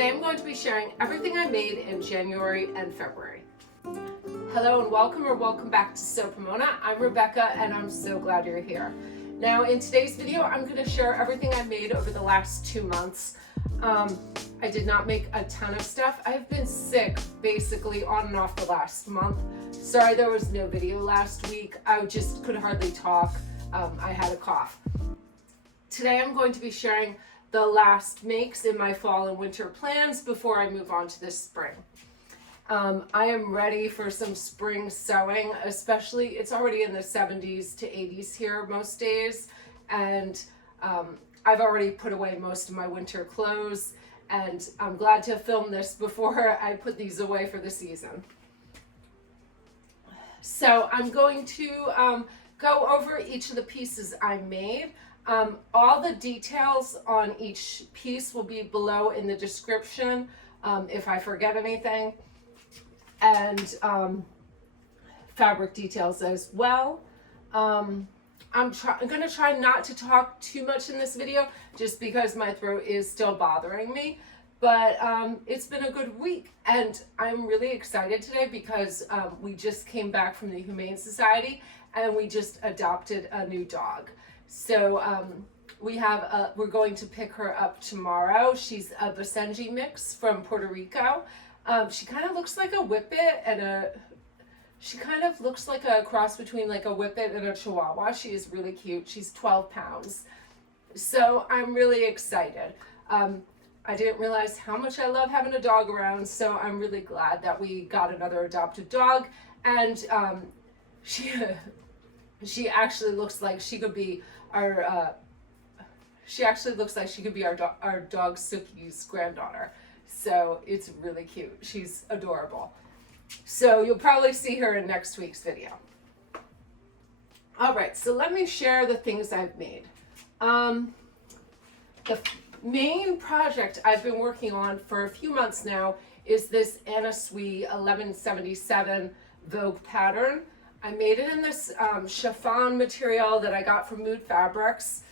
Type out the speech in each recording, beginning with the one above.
Today I'm going to be sharing everything I made in January and February. Hello and welcome back to Sew Pomona. I'm Rebecca and I'm so glad you're here. Now in today's video I'm going to share everything I made over the last 2 months. I did not make a ton of stuff. I've been sick basically on and off the last month. Sorry there was no video last week. I just could hardly talk. I had a cough. Today I'm going to be sharing the last makes in my fall and winter plans before I move on to this spring. I am ready for some spring sewing, especially it's already in the 70s to 80s here most days, and I've already put away most of my winter clothes, and I'm glad to film this before I put these away for the season. So I'm going to go over each of the pieces I made. All the details on each piece will be below in the description if I forget anything, and fabric details as well. I'm going to try not to talk too much in this video just because my throat is still bothering me, but it's been a good week and I'm really excited today because we just came back from the Humane Society and we just adopted a new dog. So we're going to pick her up tomorrow. She's a Basenji mix from Puerto Rico. She kind of looks like a Whippet and she kind of looks like a cross between like a Whippet and a Chihuahua. She is really cute. She's 12 pounds. So I'm really excited. I didn't realize how much I love having a dog around, so I'm really glad that we got another adopted dog. And she actually looks like she could be our dog Suki's granddaughter. So it's really cute. She's adorable. So you'll probably see her in next week's video. All right, so let me share the things I've made. The main project I've been working on for a few months now is this Anna Sui 1177 Vogue pattern. I made it in this chiffon material that I got from Mood Fabrics.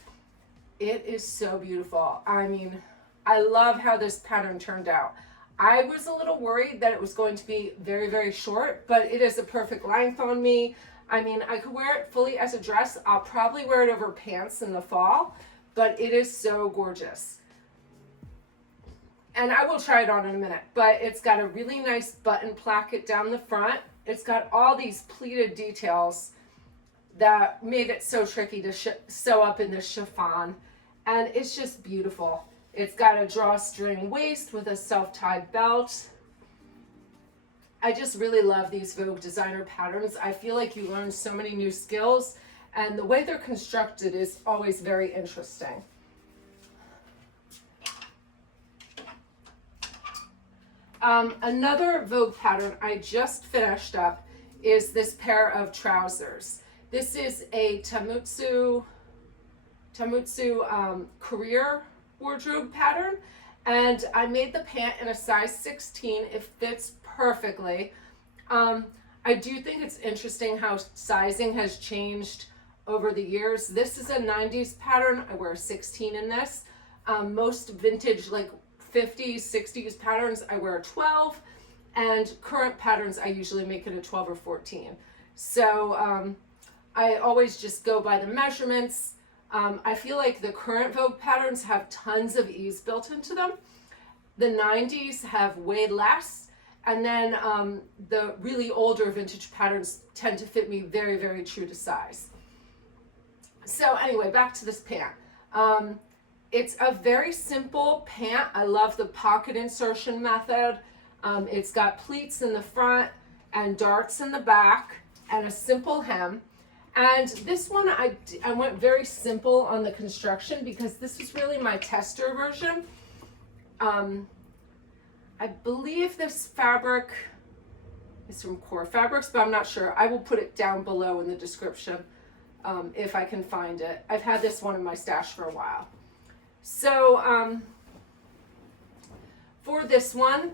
It is so beautiful. I mean, I love how this pattern turned out. I was a little worried that it was going to be very, very short, but it is a perfect length on me. I mean, I could wear it fully as a dress. I'll probably wear it over pants in the fall, but it is so gorgeous. And I will try it on in a minute, but it's got a really nice button placket down the front. It's got all these pleated details that made it so tricky to sew up in the chiffon, and it's just beautiful. It's got a drawstring waist with a self-tied belt. I just really love these Vogue designer patterns. I feel like you learn so many new skills, and the way they're constructed is always very interesting. Another Vogue pattern I just finished up is this pair of trousers. This is a Tamotsu career wardrobe pattern, and I made the pant in a size 16. It fits perfectly. I do think it's interesting how sizing has changed over the years. This is a 90s pattern. I wear a 16 in this. Most vintage like 50s, 60s patterns I wear a 12, and current patterns I usually make it a 12 or 14. So I always just go by the measurements. I feel like the current Vogue patterns have tons of ease built into them. The 90s have way less, and then the really older vintage patterns tend to fit me very, very true to size. So anyway, back to this pant. It's a very simple pant. I love the pocket insertion method. It's got pleats in the front and darts in the back and a simple hem. And this one, I went very simple on the construction because this was really my tester version. I believe this fabric is from Core Fabrics, but I'm not sure. I will put it down below in the description if I can find it. I've had this one in my stash for a while. So for this one,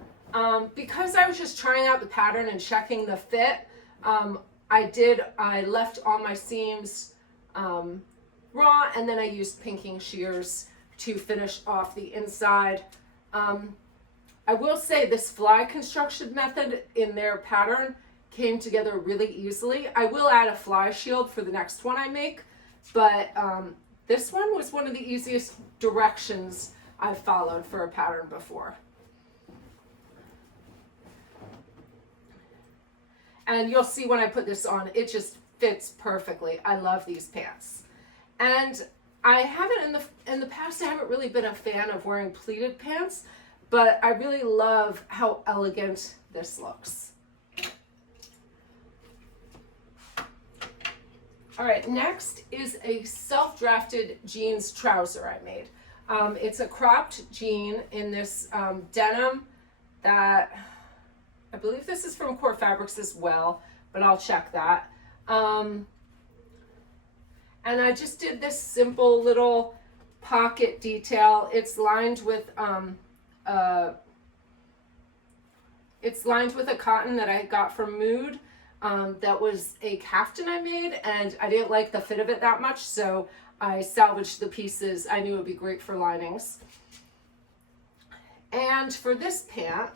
because I was just trying out the pattern and checking the fit, I left all my seams raw, and then I used pinking shears to finish off the inside. I will say this fly construction method in their pattern came together really easily. I will add a fly shield for the next one I make, but this one was one of the easiest directions I've followed for a pattern before. And you'll see when I put this on, it just fits perfectly. I love these pants. And I haven't, in the past, I haven't really been a fan of wearing pleated pants, but I really love how elegant this looks. All right, next is a self-drafted jeans trouser I made. It's a cropped jean in this denim that, I believe this is from Core Fabrics as well, but I'll check that. And I just did this simple little pocket detail. It's lined with a cotton that I got from Mood. That was a caftan I made, and I didn't like the fit of it that much, so I salvaged the pieces. I knew it would be great for linings. And for this pant,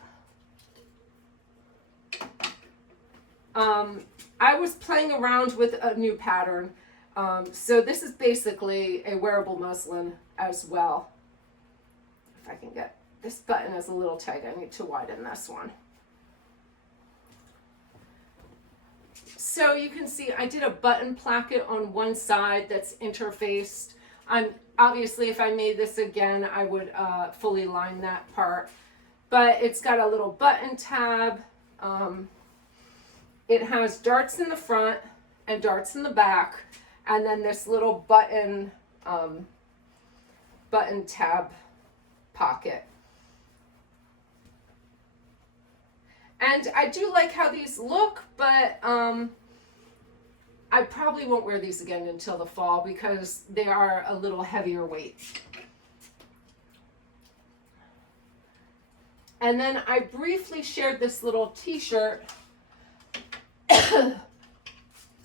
I was playing around with a new pattern. So this is basically a wearable muslin as well. If I can get, this button is a little tight. I need to widen this one. So you can see I did a button placket on one side that's interfaced. Obviously, if I made this again, I would fully line that part. But it's got a little button tab. It has darts in the front and darts in the back, and then this little button tab pocket. And I do like how these look, but I probably won't wear these again until the fall because they are a little heavier weight. And then I briefly shared this little t-shirt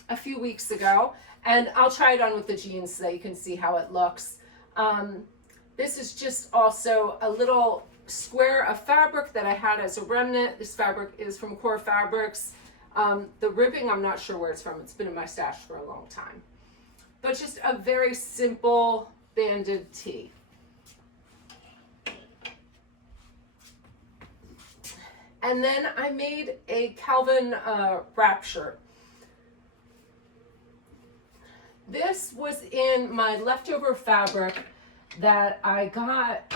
a few weeks ago, and I'll try it on with the jeans so that you can see how it looks. This is just also a little square of fabric that I had as a remnant. This fabric is from Core Fabrics. The ribbing, I'm not sure where it's from. It's been in my stash for a long time. But just a very simple banded tee. And then I made a Calvin wrap shirt. This was in my leftover fabric that I got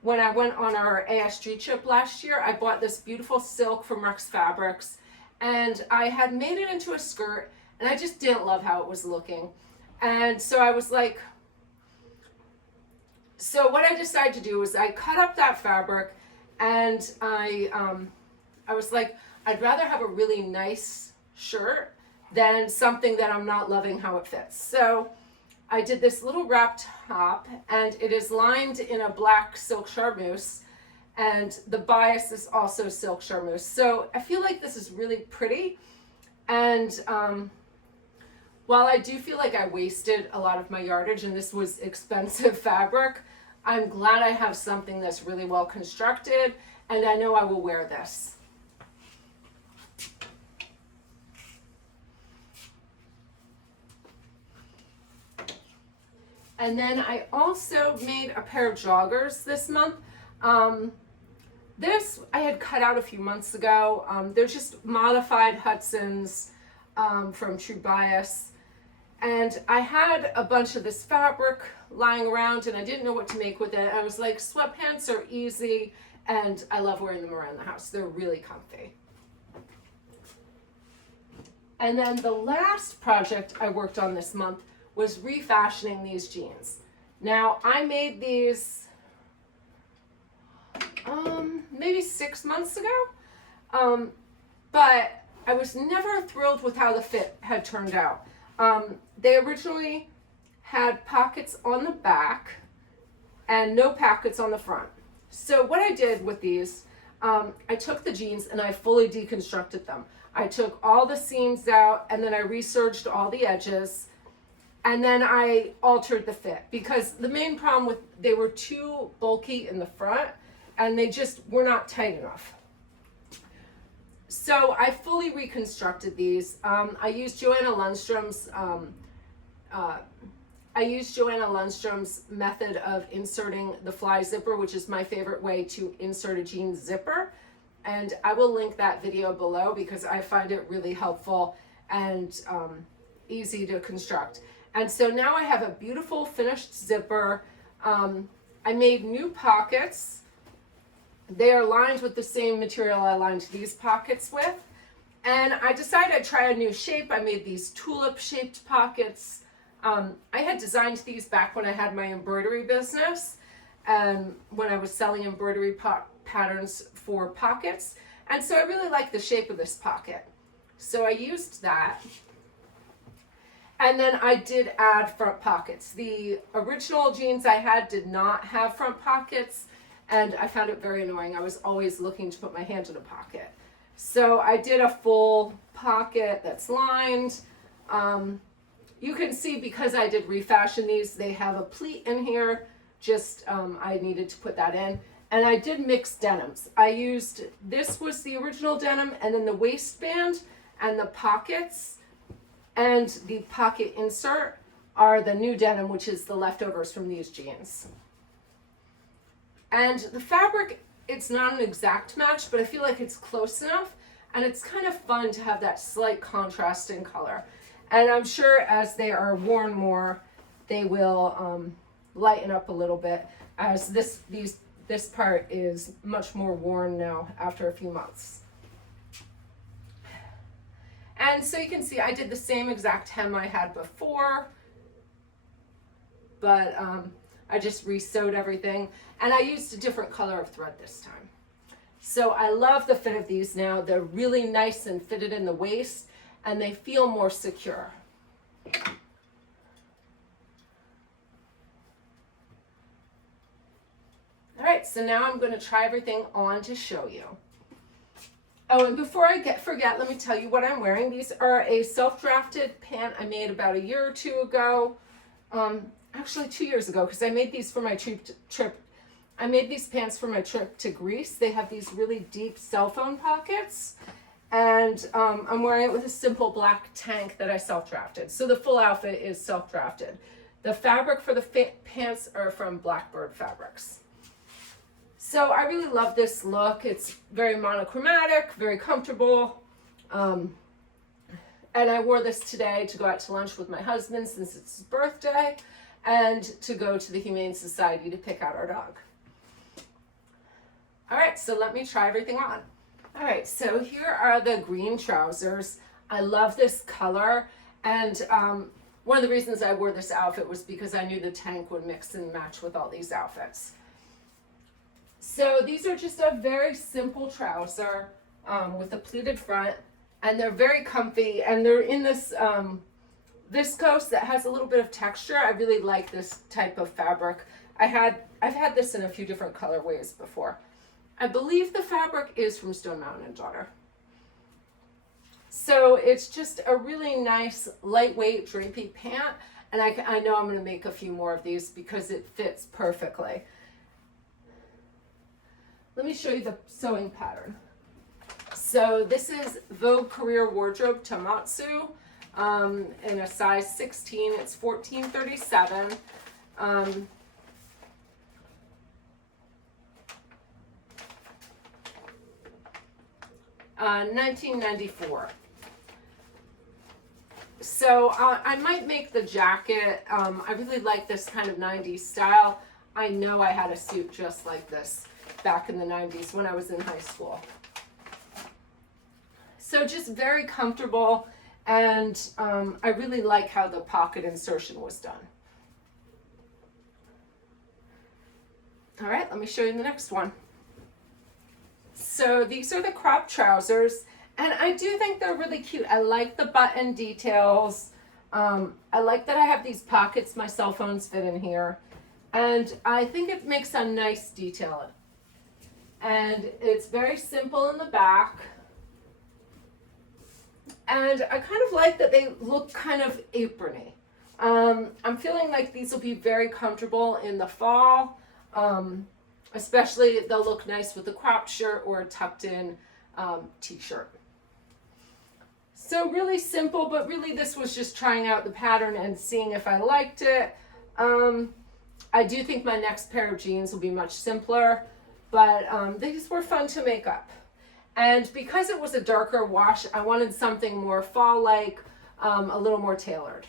when I went on our ASG trip last year. I bought this beautiful silk from Rex Fabrics, and I had made it into a skirt, and I just didn't love how it was looking. And so I was like, so what I decided to do was I cut up that fabric, and I was like, I'd rather have a really nice shirt than something that I'm not loving how it fits. So I did this little wrap top, and it is lined in a black silk charmeuse, and the bias is also silk charmeuse. So I feel like this is really pretty, and while I do feel like I wasted a lot of my yardage and this was expensive fabric, I'm glad I have something that's really well constructed, and I know I will wear this. And then I also made a pair of joggers this month. This I had cut out a few months ago. They're just modified Hudson's from True Bias. And I had a bunch of this fabric lying around and I didn't know what to make with it. I was like, sweatpants are easy and I love wearing them around the house. They're really comfy. And then the last project I worked on this month was refashioning these jeans. Now I made these maybe 6 months ago, but I was never thrilled with how the fit had turned out. They originally had pockets on the back and no pockets on the front. So what I did with these, I took the jeans and I fully deconstructed them. I took all the seams out and then I reserged all the edges. And then I altered the fit because the main problem with, they were too bulky in the front and they just were not tight enough. So I fully reconstructed these. I used Joanna Lundstrom's method of inserting the fly zipper, which is my favorite way to insert a jean zipper. And I will link that video below because I find it really helpful and easy to construct. And so now I have a beautiful finished zipper. I made new pockets. They are lined with the same material I lined these pockets with. And I decided I'd try a new shape. I made these tulip shaped pockets. I had designed these back when I had my embroidery business and when I was selling embroidery patterns for pockets. And so I really like the shape of this pocket. So I used that. And then I did add front pockets. The original jeans I had did not have front pockets, and I found it very annoying. I was always looking to put my hand in a pocket. So I did a full pocket that's lined. You can see because I did refashion these, they have a pleat in here. Just I needed to put that in. And I did mix denims. I used, this was the original denim, and then the waistband and the pockets and the pocket insert are the new denim, which is the leftovers from these jeans. And the fabric, it's not an exact match, but I feel like it's close enough, and it's kind of fun to have that slight contrast in color. And I'm sure as they are worn more, they will lighten up a little bit, as this part is much more worn now after a few months. And so you can see I did the same exact hem I had before, but I just re-sewed everything, and I used a different color of thread this time. So I love the fit of these now. They're really nice and fitted in the waist, and they feel more secure. All right, so now I'm going to try everything on to show you. Oh, and before I forget, let me tell you what I'm wearing. These are a self-drafted pant I made about a year or two ago. Actually 2 years ago, because I made these for my trip. I made these pants for my trip to Greece. They have these really deep cell phone pockets. And I'm wearing it with a simple black tank that I self-drafted. So the full outfit is self-drafted. The fabric for the pants are from Blackbird Fabrics. So I really love this look. It's very monochromatic, very comfortable. And I wore this today to go out to lunch with my husband since it's his birthday, and to go to the Humane Society to pick out our dog. All right, so let me try everything on. All right, so here are the green trousers. I love this color, and one of the reasons I wore this outfit was because I knew the tank would mix and match with all these outfits. So these are just a very simple trouser with a pleated front, and they're very comfy, and they're in this viscose that has a little bit of texture. I really like this type of fabric. I've had this in a few different colorways before. I believe the fabric is from Stonemountain Daughter. So it's just a really nice lightweight drapey pant, and I know I'm going to make a few more of these because it fits perfectly. Let me show you the sewing pattern. So this is Vogue Career Wardrobe Tamotsu in a size 16. It's 1437. 1994. So I might make the jacket. I really like this kind of 90s style. I know I had a suit just like this back in the 90s when I was in high school. So just very comfortable, and I really like how the pocket insertion was done. All right, let me show you the next one. So these are the crop trousers, and I do think they're really cute. I like the button details. I like that I have these pockets. My cell phones fit in here, and I think it makes a nice detail. And it's very simple in the back. And I kind of like that they look kind of aprony. I'm feeling like these will be very comfortable in the fall. Especially they'll look nice with a cropped shirt or a tucked in t-shirt. So really simple, but really this was just trying out the pattern and seeing if I liked it. I do think my next pair of jeans will be much simpler, but they just were fun to make up. And because it was a darker wash, I wanted something more fall-like, a little more tailored.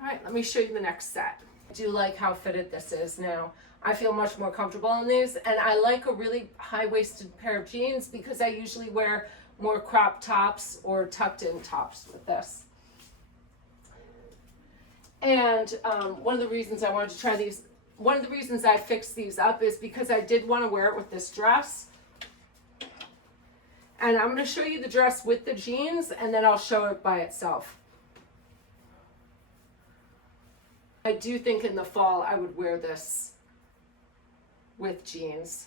All right, let me show you the next set. I do like how fitted this is now. I feel much more comfortable in these, and I like a really high-waisted pair of jeans because I usually wear more crop tops or tucked in tops with this. And one of the reasons I wanted to try these, one of the reasons I fixed these up is because I did want to wear it with this dress. And I'm going to show you the dress with the jeans, and then I'll show it by itself. I do think in the fall I would wear this with jeans.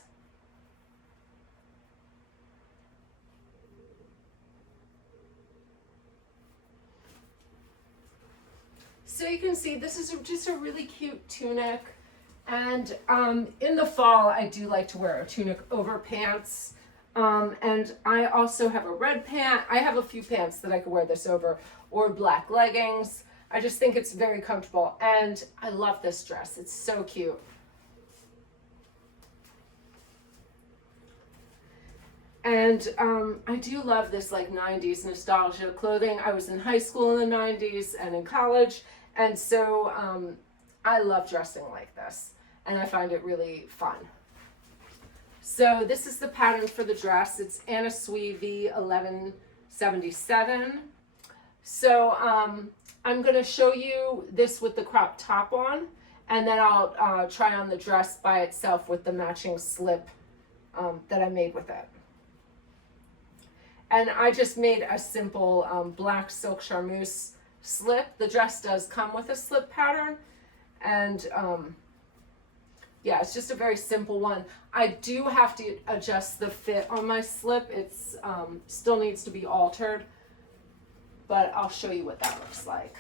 So you can see this is just a really cute tunic, and in the fall I do like to wear a tunic over pants, and I also have a red pant. I have a few pants that I could wear this over, or black leggings. I just think it's very comfortable, and I love this dress. It's so cute. And I do love this like 90s nostalgia clothing. I was in high school in the 90s and in college, and so I love dressing like this, and I find it really fun. So this is the pattern for the dress. It's Anna Sui V1177. So I'm going to show you this with the crop top on, and then I'll try on the dress by itself with the matching slip that I made with it. And I just made a simple black silk charmeuse slip. The dress does come with a slip pattern, and yeah, it's just a very simple one. I do have to adjust the fit on my slip. It's still needs to be altered, but I'll show you what that looks like.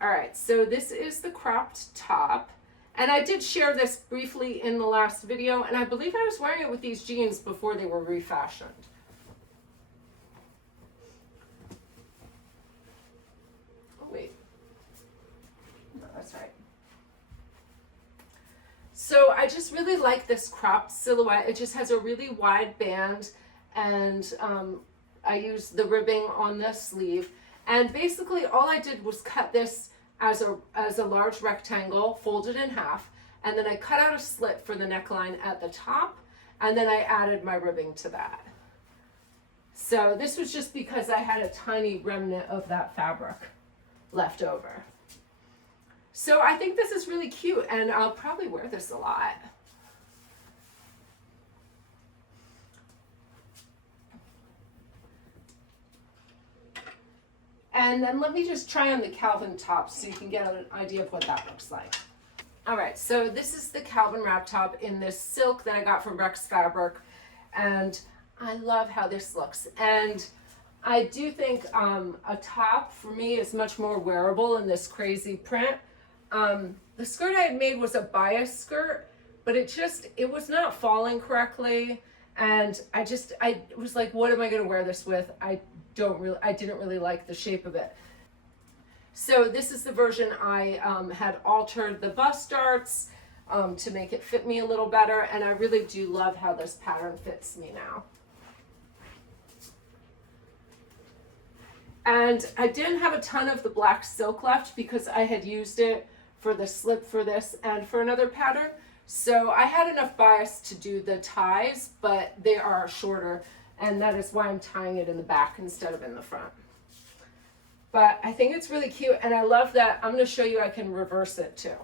All right, so this is the cropped top, and I did share this briefly in the last video, and I believe I was wearing it with these jeans before they were refashioned. So I just really like this cropped silhouette. It just has a really wide band, and I used the ribbing on the sleeve. And basically all I did was cut this as a large rectangle, folded in half, and then I cut out a slit for the neckline at the top, and then I added my ribbing to that. So this was just because I had a tiny remnant of that fabric left over. So I think this is really cute, and I'll probably wear this a lot. And then let me just try on the Calvin top so you can get an idea of what that looks like. All right, so this is the Calvin wrap top in this silk that I got from Rex Fabric, and I love how this looks. And I do think a top for me is much more wearable in this crazy print. The skirt I had made was a bias skirt, but it was not falling correctly, and I was like, what am I going to wear this with? I didn't really like the shape of it. So this is the version I had altered the bust darts to make it fit me a little better, and I really do love how this pattern fits me now. And I didn't have a ton of the black silk left because I had used it for the slip for this and for another pattern. So I had enough bias to do the ties, but they are shorter, and that is why I'm tying it in the back instead of in the front. But I think it's really cute, and I love that. I'm going to show you I can reverse it too.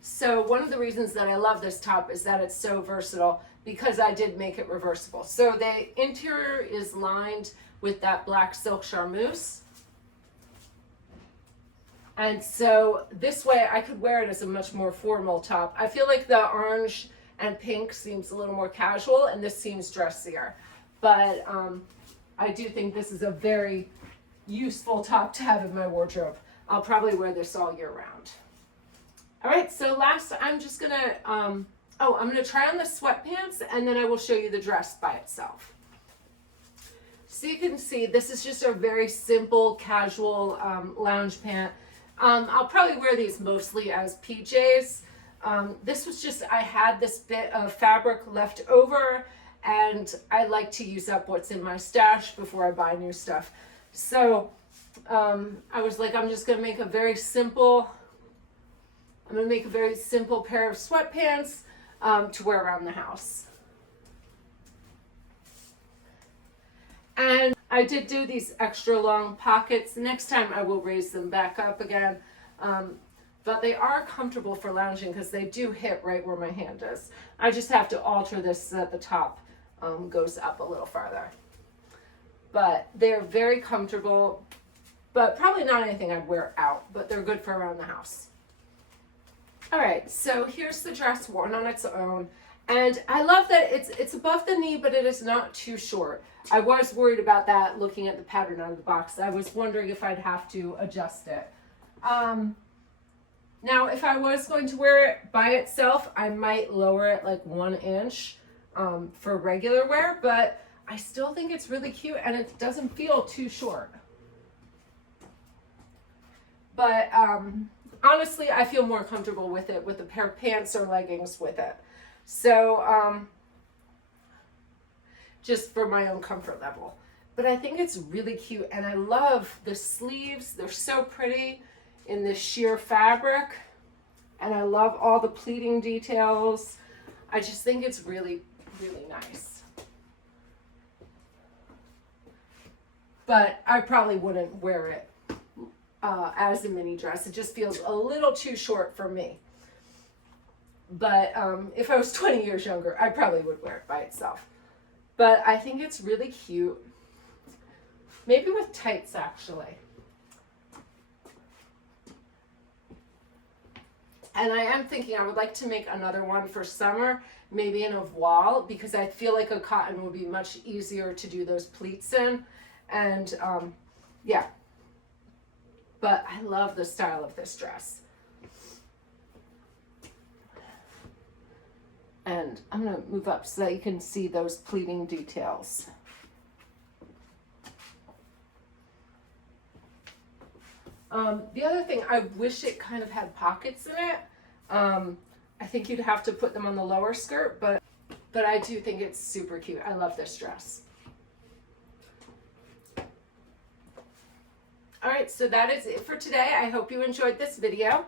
So one of the reasons that I love this top is that it's so versatile because I did make it reversible. So the interior is lined with that black silk charmeuse. And so this way I could wear it as a much more formal top. I feel like the orange and pink seems a little more casual, and this seems dressier. But I do think this is a very useful top to have in my wardrobe. I'll probably wear this all year round. All right, so last I'm just gonna, I'm gonna try on the sweatpants and then I will show you the dress by itself. So you can see this is just a very simple, casual lounge pant. I'll probably wear these mostly as PJs. This was just, I had this bit of fabric left over and I like to use up what's in my stash before I buy new stuff. So I was like, I'm just gonna make a very simple pair of sweatpants to wear around the house. And I did do these extra long pockets. Next time I will raise them back up again. But they are comfortable for lounging because they do hit right where my hand is. I just have to alter this so that the top goes up a little farther. But they're very comfortable, but probably not anything I'd wear out, but they're good for around the house. All right, so here's the dress worn on its own. And I love that it's above the knee, but it is not too short. I was worried about that looking at the pattern out of the box. I was wondering if I'd have to adjust it. Now, if I was going to wear it by itself, I might lower it like 1 inch for regular wear, but I still think it's really cute and it doesn't feel too short. But honestly, I feel more comfortable with it with a pair of pants or leggings with it. So just for my own comfort level. But I think it's really cute and I love the sleeves. They're so pretty in this sheer fabric. And I love all the pleating details. I just think it's really, really nice. But I probably wouldn't wear it as a mini dress. It just feels a little too short for me. But if I was 20 years younger, I probably would wear it by itself. But I think it's really cute. Maybe with tights, actually. And I am thinking I would like to make another one for summer, maybe in a voile, because I feel like a cotton would be much easier to do those pleats in. And yeah. But I love the style of this dress. And I'm going to move up so that you can see those pleating details. The other thing, I wish it kind of had pockets in it. I think you'd have to put them on the lower skirt, but I do think it's super cute. I love this dress. All right, so that is it for today. I hope you enjoyed this video.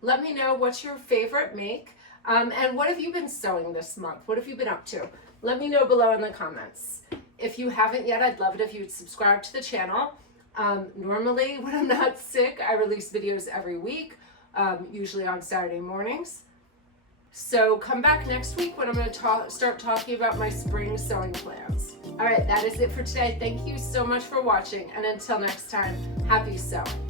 Let me know what's your favorite make, and what have you been sewing this month? What have you been up to? Let me know below in the comments. If you haven't yet, I'd love it if you'd subscribe to the channel. Normally, when I'm not sick, I release videos every week, usually on Saturday mornings. So come back next week when I'm going to start talking about my spring sewing plans. All right, that is it for today. Thank you so much for watching, and until next time, happy sewing.